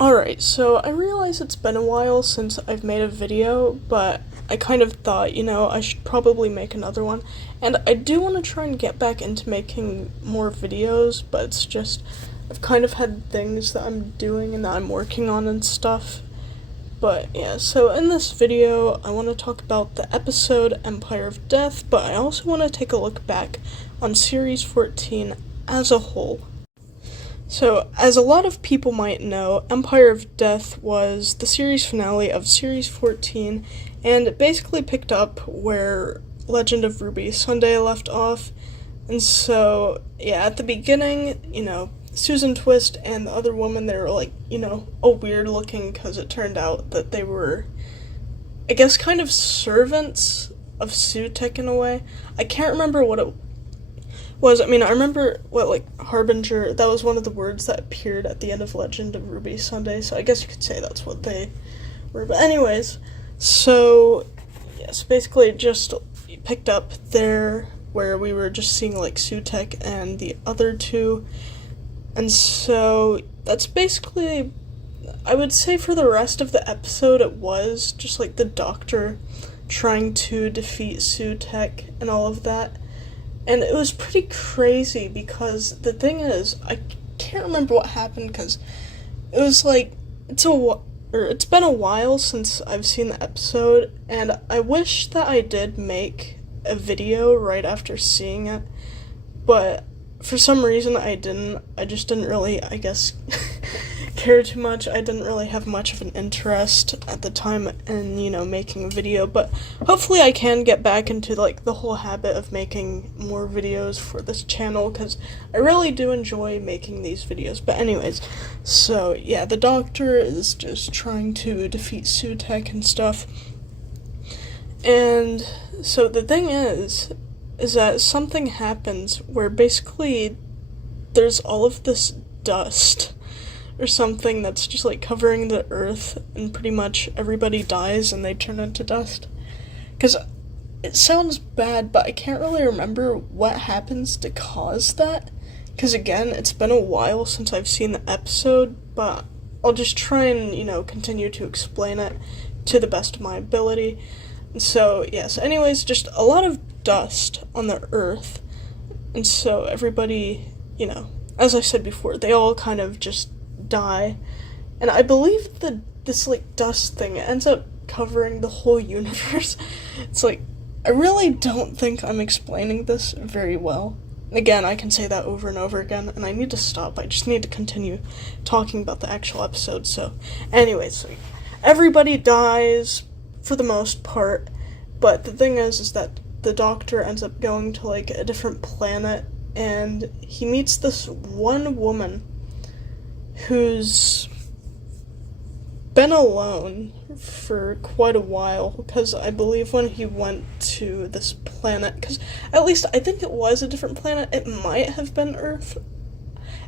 Alright, so I realize it's been a while since I've made a video, but I kind of thought, I should probably make another one. And I do want to try and get back into making more videos, but it's just, I've kind of had things that I'm doing and that I'm working on and stuff. But yeah, so in this video, I want to talk about the episode Empire of Death, but I also want to take a look back on Series 14 as a whole. So, as a lot of people might know, Empire of Death was the series finale of Series 14, and it basically picked up where Legend of Ruby Sunday left off. And so, yeah, at the beginning, Susan Twist and the other woman, they were like, all weird looking, because it turned out that they were, I guess, kind of servants of Sutekh in a way. I can't remember what it was. I remember Harbinger, that was one of the words that appeared at the end of Legend of Ruby Sunday, so I guess you could say that's what they were. But anyways, so, yes, basically it just picked up there where we were just seeing, Sutekh and the other two, and so that's basically, I would say for the rest of the episode, it was just, the Doctor trying to defeat Sutekh and all of that. And it was pretty crazy because the thing is, I can't remember what happened because it was it's been a while since I've seen the episode, and I wish that I did make a video right after seeing it, but for some reason I didn't. I just didn't really, I guess, care too much. I didn't really have much of an interest at the time in, making a video, but hopefully I can get back into, the whole habit of making more videos for this channel, because I really do enjoy making these videos. But anyways, so, yeah, the Doctor is just trying to defeat Sutekh and stuff, and so the thing is that something happens where basically there's all of this dust or something that's just covering the earth, and pretty much everybody dies and they turn into dust. Because it sounds bad, but I can't really remember what happens to cause that. Because again, it's been a while since I've seen the episode, but I'll just try and, continue to explain it to the best of my ability. And so, yes, anyways, just a lot of dust on the earth. And so everybody, as I said before, they all kind of just die, and I believe that this dust thing ends up covering the whole universe. It's I really don't think I'm explaining this very well. Again, I can say that over and over again, and I need to stop. I just need to continue talking about the actual episode. So anyways, everybody dies for the most part, but the thing is that the Doctor ends up going to a different planet, and he meets this one woman who's been alone for quite a while, because I believe when he went to this planet, because at least I think it was a different planet, it might have been Earth.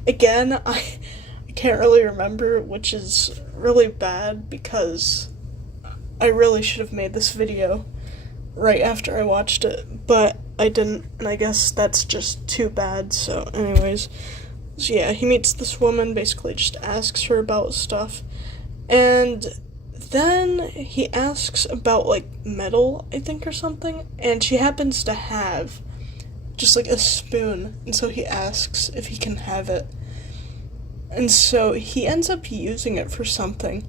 Again, I can't really remember, which is really bad, because I really should have made this video right after I watched it, but I didn't, and I guess that's just too bad. So anyways, so yeah, he meets this woman, basically just asks her about stuff, and then he asks about, metal, I think, or something, and she happens to have just, a spoon, and so he asks if he can have it, and so he ends up using it for something,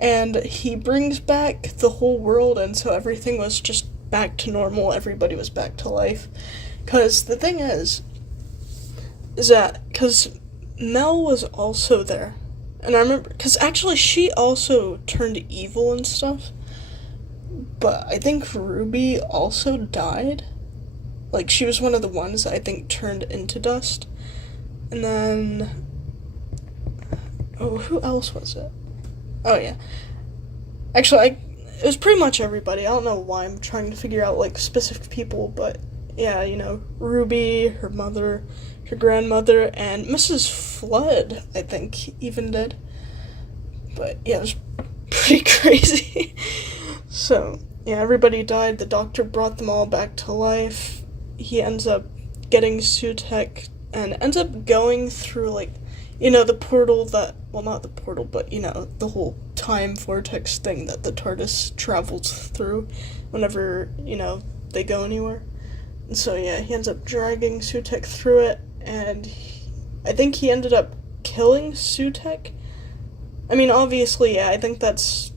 and he brings back the whole world, and so everything was just back to normal, everybody was back to life, because the thing is that, because Mel was also there, and I remember, because actually she also turned evil and stuff, but I think Ruby also died, she was one of the ones that I think turned into dust, and then, who else was it? Oh yeah, actually, it was pretty much everybody. I don't know why I'm trying to figure out, specific people, but yeah, Ruby, her mother, her grandmother, and Mrs. Flood, I think, even did. But yeah, it was pretty crazy. So, yeah, everybody died. The Doctor brought them all back to life. He ends up getting Sutekh and ends up going through, the portal that well, not the portal, but, the whole time vortex thing that the TARDIS travels through whenever, they go anywhere. And so, yeah, he ends up dragging Sutekh through it, and I think he ended up killing Sutekh. I mean, obviously, yeah, I think that's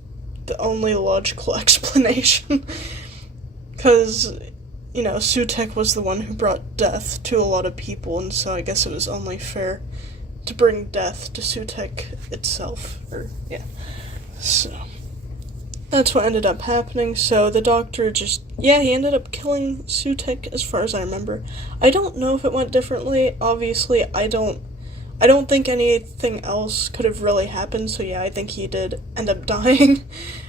the only logical explanation. Because, Sutekh was the one who brought death to a lot of people, and so I guess it was only fair to bring death to Sutekh itself. So that's what ended up happening. So the Doctor he ended up killing Sutekh, as far as I remember. I don't know if it went differently. Obviously, I don't think anything else could have really happened, so yeah, I think he did end up dying,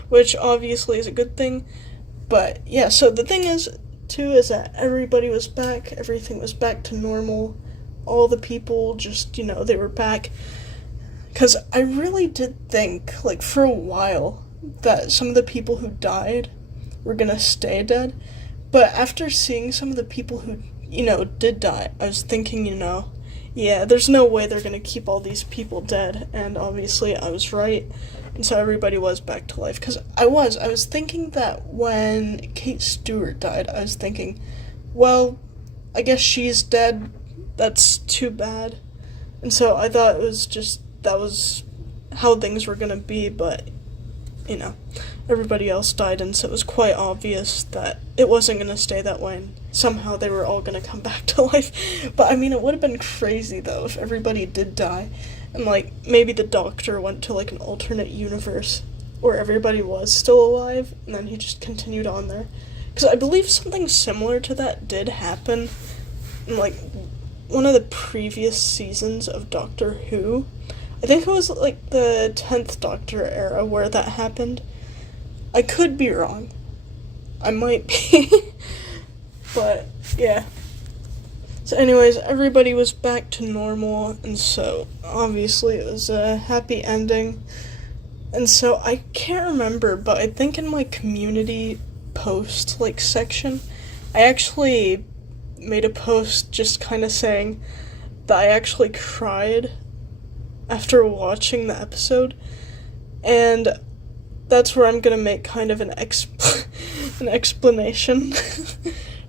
which obviously is a good thing. But yeah, so the thing is, too, is that everybody was back, everything was back to normal, all the people just, they were back. Because I really did think, for a while, that some of the people who died were gonna stay dead. But after seeing some of the people who, did die, I was thinking, yeah, there's no way they're gonna keep all these people dead. And obviously I was right. And so everybody was back to life. Because I was thinking that when Kate Stewart died, I was thinking, well, I guess she's dead. That's too bad. And so I thought that was how things were gonna be, but, everybody else died, and so it was quite obvious that it wasn't gonna stay that way, and somehow they were all gonna come back to life. But, I mean, it would have been crazy, though, if everybody did die, and, maybe the Doctor went to, an alternate universe where everybody was still alive, and then he just continued on there. Because I believe something similar to that did happen in, one of the previous seasons of Doctor Who. I think it was, the 10th Doctor era where that happened. I could be wrong. I might be. But, yeah. So anyways, everybody was back to normal, and so, obviously, it was a happy ending. And so, I can't remember, but I think in my community post, section, I actually made a post just kind of saying that I actually cried after watching the episode, and that's where I'm gonna make kind of an explanation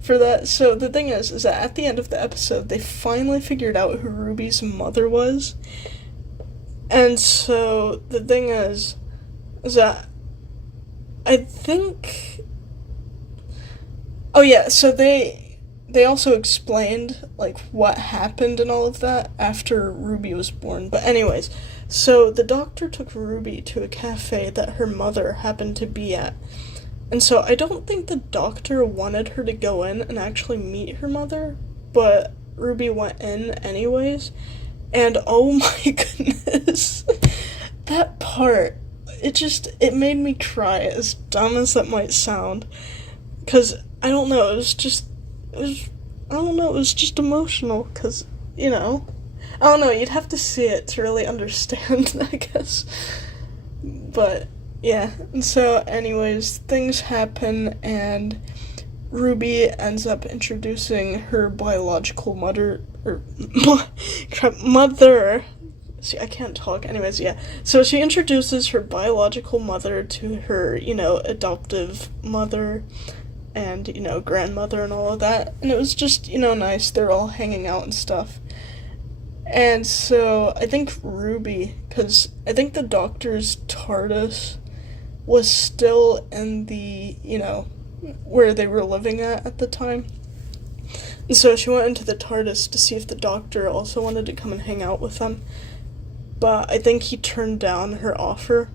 for that. So the thing is that at the end of the episode, they finally figured out who Ruby's mother was, and so the thing is that I think, so they also explained, what happened and all of that after Ruby was born. But anyways, so the Doctor took Ruby to a cafe that her mother happened to be at. And so I don't think the Doctor wanted her to go in and actually meet her mother, but Ruby went in anyways. And oh my goodness, that part, it made me cry, as dumb as that might sound. Because, I don't know, it was just emotional, because, I don't know, you'd have to see it to really understand, I guess. But, yeah, and so, anyways, things happen, and Ruby ends up introducing her biological mother, see, I can't talk, anyways, yeah, so she introduces her biological mother to her, adoptive mother, and, grandmother and all of that, and it was just, nice, they're all hanging out and stuff. And so, I think Ruby, because I think the Doctor's TARDIS was still in the, where they were living at the time, and so she went into the TARDIS to see if the Doctor also wanted to come and hang out with them, but I think he turned down her offer,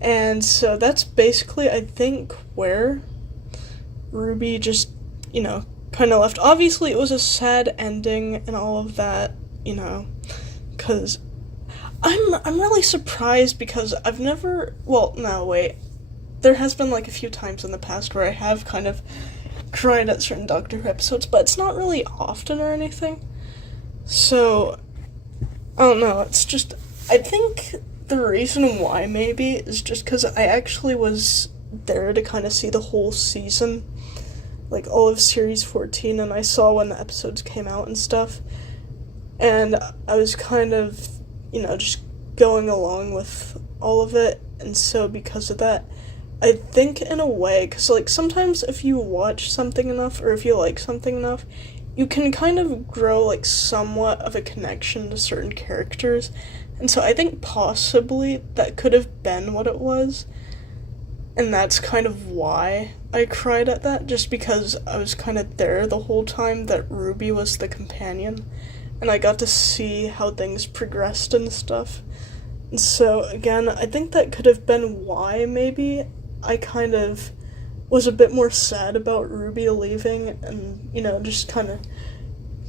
and so that's basically, I think, where Ruby just, kind of left. Obviously, it was a sad ending and all of that, because I'm really surprised, because I've never, there has been, a few times in the past where I have kind of cried at certain Doctor Who episodes, but it's not really often or anything, so, I don't know, it's just, I think the reason why, maybe, is just because I actually was there to kind of see the whole season, all of Series 14, and I saw when the episodes came out and stuff, and I was kind of, just going along with all of it, and so because of that, I think in a way, because, like, sometimes if you watch something enough, or if you like something enough, you can kind of grow, like, somewhat of a connection to certain characters, and so I think possibly that could have been what it was, and that's kind of why I cried at that, just because I was kind of there the whole time that Ruby was the companion, and I got to see how things progressed and stuff. And so, again, I think that could have been why, maybe, I kind of was a bit more sad about Ruby leaving, and, you know, just kind of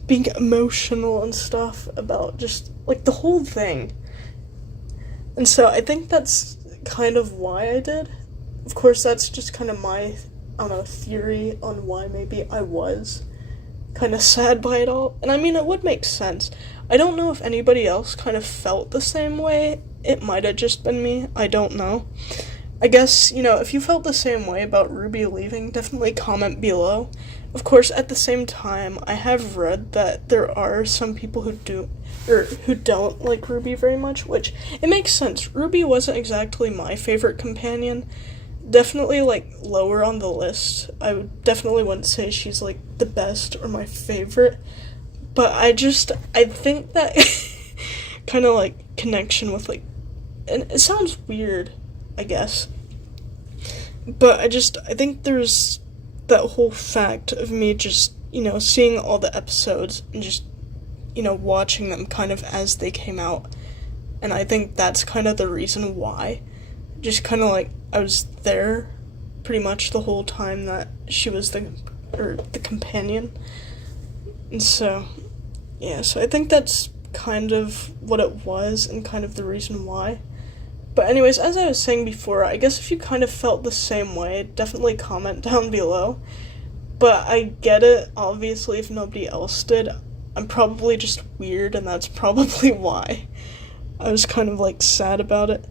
being emotional and stuff about just, like, the whole thing. And so I think that's kind of why I did. Of course, that's just kind of my, I don't know, theory on why maybe I was kind of sad by it all. And I mean, it would make sense. I don't know if anybody else kind of felt the same way. It might have just been me. I don't know. I guess, you know, if you felt the same way about Ruby leaving, definitely comment below. Of course, at the same time, I have read that there are some people who don't like Ruby very much, which, it makes sense. Ruby wasn't exactly my favorite companion. Definitely, like, lower on the list. Definitely wouldn't say she's, like, the best or my favorite. But I think that kind of, like, connection with, like, and it sounds weird, I guess. But I think there's that whole fact of me just, you know, seeing all the episodes and just, you know, watching them kind of as they came out. And I think that's kind of the reason why. Just kind of like, I was there pretty much the whole time that she was the companion. And so, yeah, so I think that's kind of what it was and kind of the reason why. But anyways, as I was saying before, I guess if you kind of felt the same way, definitely comment down below. But I get it, obviously, if nobody else did. I'm probably just weird, and that's probably why I was kind of, like, sad about it.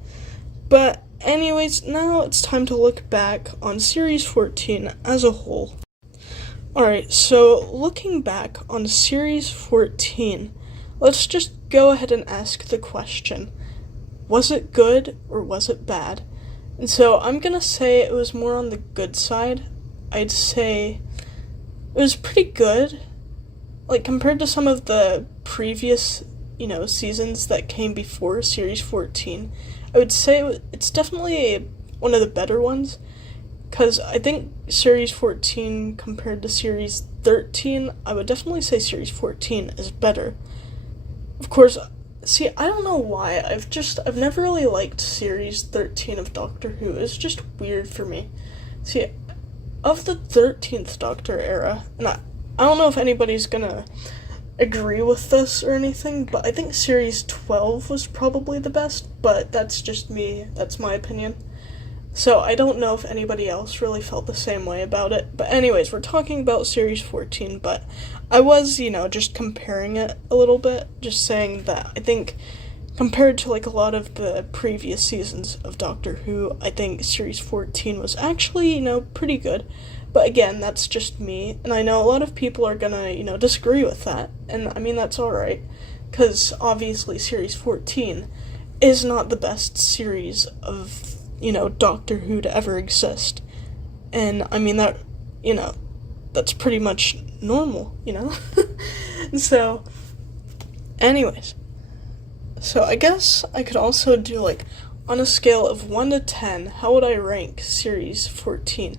But anyways, now it's time to look back on Series 14 as a whole. Alright, so looking back on Series 14, let's just go ahead and ask the question, was it good or was it bad? And so I'm gonna say it was more on the good side. I'd say it was pretty good. Like, compared to some of the previous, you know, seasons that came before Series 14, I would say it's definitely one of the better ones. Because I think Series 14 compared to Series 13, I would definitely say Series 14 is better. Of course, see, I don't know why, I've never really liked Series 13 of Doctor Who. It's just weird for me. See, of the 13th Doctor era, and I don't know if anybody's gonna agree with this or anything, but I think Series 12 was probably the best, but that's just me, that's my opinion. So I don't know if anybody else really felt the same way about it. But anyways, we're talking about Series 14, but I was, you know, just comparing it a little bit, just saying that I think compared to, like, a lot of the previous seasons of Doctor Who, I think Series 14 was actually, you know, pretty good. But again, that's just me, and I know a lot of people are gonna, you know, disagree with that, and I mean, that's alright, because obviously Series 14 is not the best series of, you know, Doctor Who to ever exist. And I mean, that, you know, that's pretty much normal, you know? So, anyways. So I guess I could also do, like, on a scale of 1 to 10, how would I rank Series 14?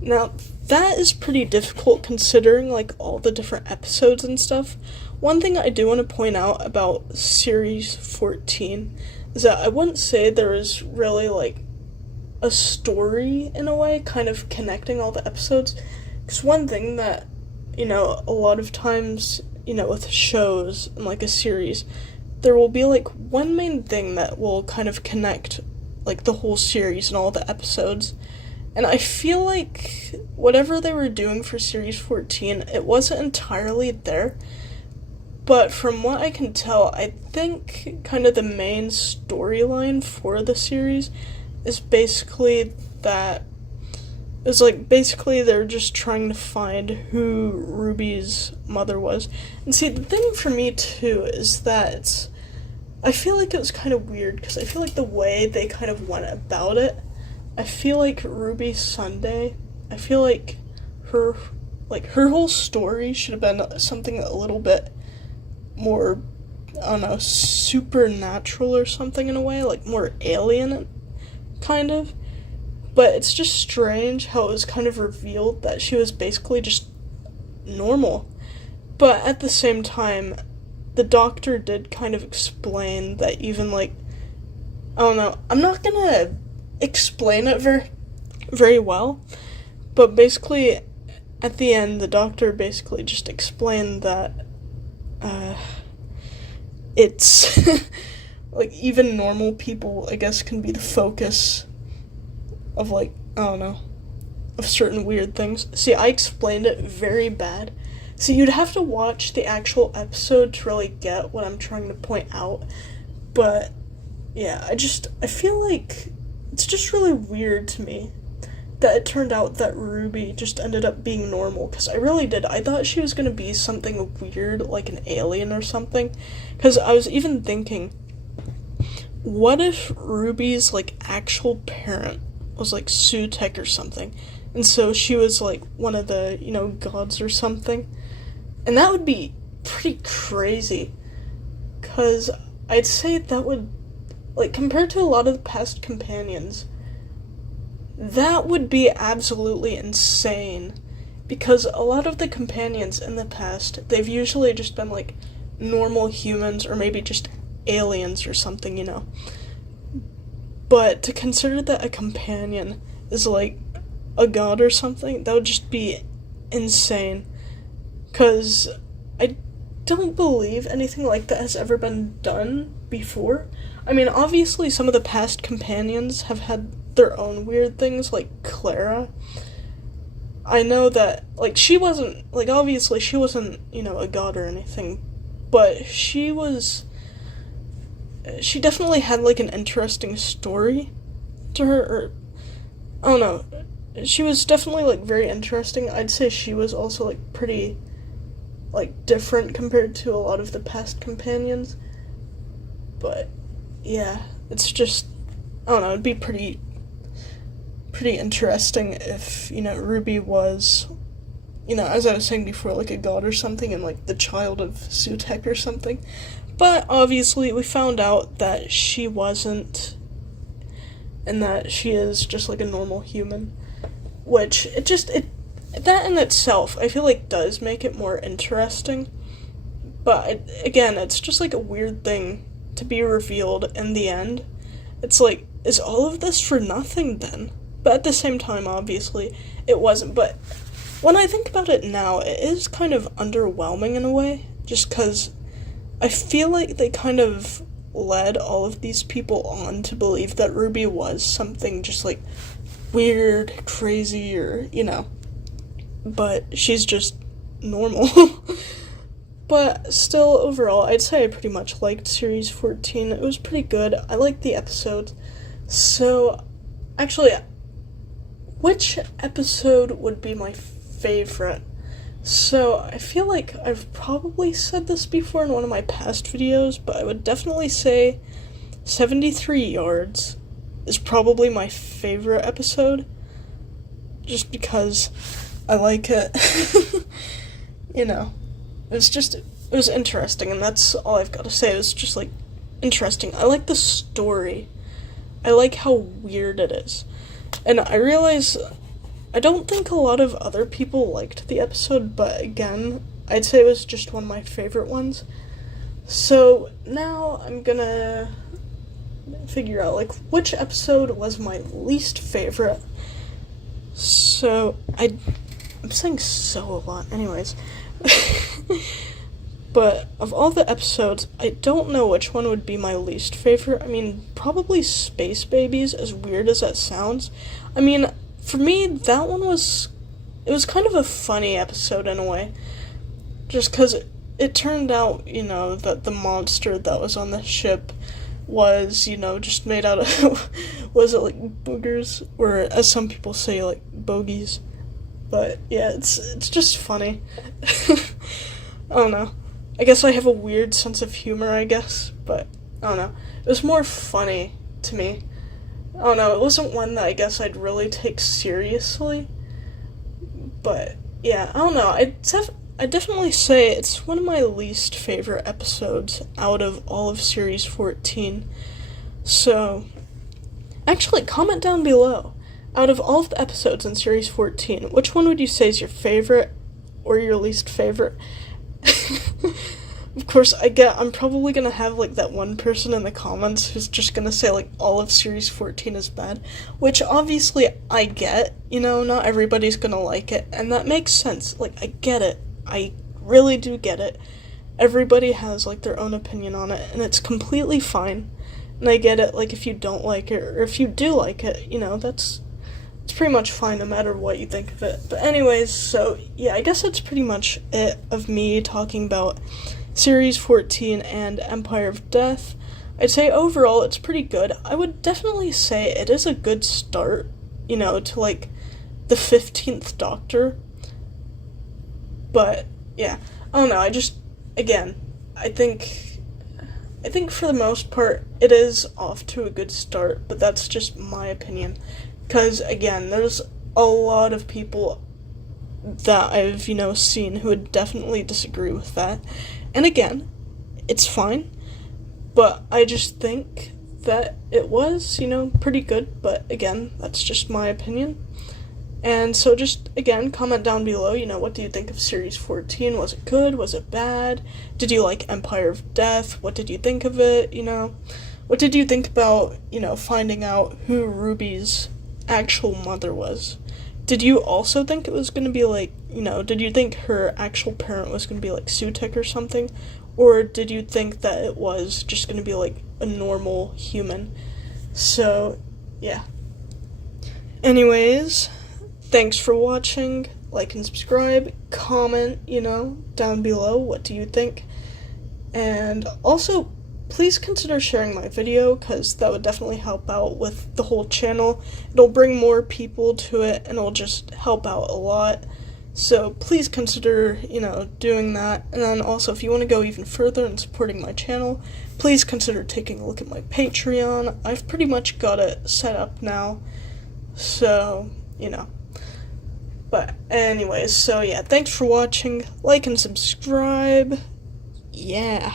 Now, that is pretty difficult considering, like, all the different episodes and stuff. One thing I do want to point out about Series 14 is that I wouldn't say there is really, like, a story, in a way, kind of connecting all the episodes. Because one thing that, you know, a lot of times, you know, with shows and, like, a series, there will be, like, one main thing that will kind of connect, like, the whole series and all the episodes. And I feel like whatever they were doing for Series 14, it wasn't entirely there. But from what I can tell, I think kind of the main storyline for the series is basically that it's like basically they're just trying to find who Ruby's mother was. And see, the thing for me too is that I feel like it was kind of weird, because I feel like the way they kind of went about it, I feel like rubysunday, I feel like her whole story should have been something a little bit more, I don't know, supernatural or something in a way, like more alien, kind of. But it's just strange how it was kind of revealed that she was basically just normal. But at the same time, the doctor did kind of explain that even, like, I don't know, I'm not gonna explain it very well, but basically, at the end, the doctor basically just explained that, it's, like, even normal people, I guess, can be the focus of, like, I don't know, of certain weird things. See, I explained it very bad. See, you'd have to watch the actual episode to really get what I'm trying to point out, but, yeah, I feel like it's just really weird to me that it turned out that Ruby just ended up being normal, because I really did. I thought she was going to be something weird, like an alien or something, because I was even thinking, what if Ruby's, like, actual parent was, like, Sutekh or something, and so she was, like, one of the, you know, gods or something, and that would be pretty crazy, because I'd say that would, like, compared to a lot of the past companions, that would be absolutely insane, because a lot of the companions in the past, they've usually just been, like, normal humans, or maybe just aliens or something, you know. But to consider that a companion is, like, a god or something, that would just be insane, because I don't believe anything like that has ever been done before. I mean, obviously some of the past companions have had their own weird things, like Clara. I know that, like, she wasn't, like, obviously she wasn't, you know, a god or anything, but she definitely had, like, an interesting story to her, or, I don't know, she was definitely, like, very interesting. I'd say she was also, like, pretty, like, different compared to a lot of the past companions, but, yeah, it's just, I don't know, it'd be pretty interesting if, you know, Ruby was, you know, as I was saying before, like a god or something, and, like, the child of Sutekh or something. But obviously we found out that she wasn't, and that she is just, like, a normal human, which that in itself, I feel like, does make it more interesting. But again, it's just, like, a weird thing to be revealed in the end. It's like, is all of this for nothing then? But at the same time, obviously, it wasn't. But when I think about it now, it is kind of underwhelming in a way, just because I feel like they kind of led all of these people on to believe that Ruby was something just, like, weird, crazy, or, you know, but she's just normal. But still, overall, I'd say I pretty much liked Series 14. It was pretty good. I liked the episodes. So, actually, which episode would be my favorite? So, I feel like I've probably said this before in one of my past videos, but I would definitely say 73 Yards is probably my favorite episode, just because I like it. You know, it was interesting, and that's all I've got to say. It was just, like, interesting. I like the story. I like how weird it is. And I realize I don't think a lot of other people liked the episode, but again, I'd say it was just one of my favorite ones. So now I'm gonna figure out, like, which episode was my least favorite. So I'm saying so a lot, anyways. But of all the episodes, I don't know which one would be my least favorite. I mean, probably Space Babies, as weird as that sounds. I mean, for me, that one was kind of a funny episode in a way. Just because it turned out, you know, that the monster that was on the ship was, you know, just made out of, was it, like, boogers? Or, as some people say, like, bogies. But, yeah, it's just funny. I don't know. I guess I have a weird sense of humor, I guess, but I don't know. It was more funny to me. I don't know, it wasn't one that I guess I'd really take seriously. But yeah, I don't know. I definitely say it's one of my least favorite episodes out of all of series 14. So, actually, comment down below. Out of all of the episodes in series 14, which one would you say is your favorite or your least favorite? Of course, I'm probably gonna have, like, that one person in the comments who's just gonna say, like, all of Series 14 is bad, which obviously I get, not everybody's gonna like it, and that makes sense. Like, I get it. I really do get it. Everybody has, like, their own opinion on it, and it's completely fine. And I get it, like, if you don't like it, or if you do like it, it's pretty much fine no matter what you think of it. But anyways, so, yeah, I guess that's pretty much it of me talking about Series 14 and Empire of Death. I'd say overall it's pretty good. I would definitely say it is a good start, to, like, the 15th Doctor. But, yeah, I don't know, I think for the most part it is off to a good start, but that's just my opinion. Because, again, there's a lot of people that I've, seen who would definitely disagree with that. And again, it's fine, but I just think that it was, pretty good, but again, that's just my opinion. And so just, again, comment down below, what do you think of Series 14? Was it good? Was it bad? Did you like Empire of Death? What did you think of it, What did you think about, finding out who Ruby's actual mother was? Did you also think it was going to be like, did you think her actual parent was going to be like Sutekh or something? Or did you think that it was just going to be like a normal human? So, yeah. Anyways, thanks for watching. Like and subscribe. Comment, down below. What do you think? And also, please consider sharing my video, because that would definitely help out with the whole channel. It'll bring more people to it, and it'll just help out a lot. So please consider, doing that. And then also, if you want to go even further in supporting my channel, please consider taking a look at my Patreon. I've pretty much got it set up now. So, But anyways, so yeah, thanks for watching. Like and subscribe. Yeah.